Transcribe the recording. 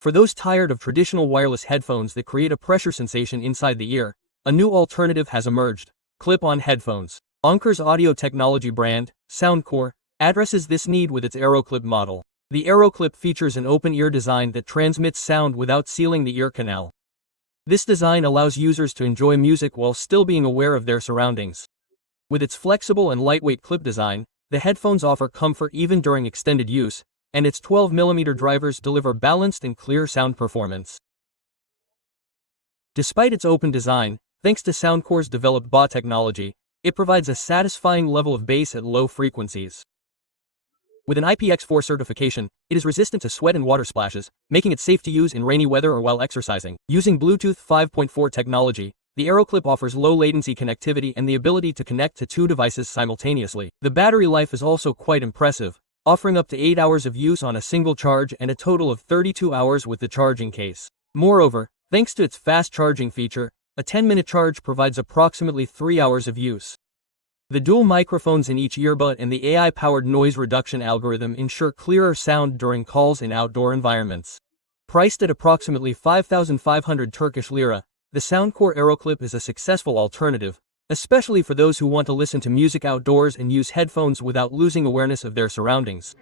For those tired of traditional wireless headphones that create a pressure sensation inside the ear, a new alternative has emerged: clip-on headphones. Anker's audio technology brand, Soundcore, addresses this need with its AeroClip model. The AeroClip features an open-ear design that transmits sound without sealing the ear canal. This design allows users to enjoy music while still being aware of their surroundings. With its flexible and lightweight clip design, the headphones offer comfort even during extended use, and its 12mm drivers deliver balanced and clear sound performance. Despite its open design, thanks to Soundcore's developed BA technology, it provides a satisfying level of bass at low frequencies. With an IPX4 certification, it is resistant to sweat and water splashes, making it safe to use in rainy weather or while exercising. Using Bluetooth 5.4 technology, the AeroClip offers low-latency connectivity and the ability to connect to two devices simultaneously. The battery life is also quite impressive, offering up to 8 hours of use on a single charge and a total of 32 hours with the charging case. Moreover, thanks to its fast charging feature, a 10-minute charge provides approximately 3 hours of use. The dual microphones in each earbud and the AI-powered noise reduction algorithm ensure clearer sound during calls in outdoor environments. Priced at approximately 5,500 Turkish lira, the Soundcore AeroClip is a successful alternative, especially for those who want to listen to music outdoors and use headphones without losing awareness of their surroundings.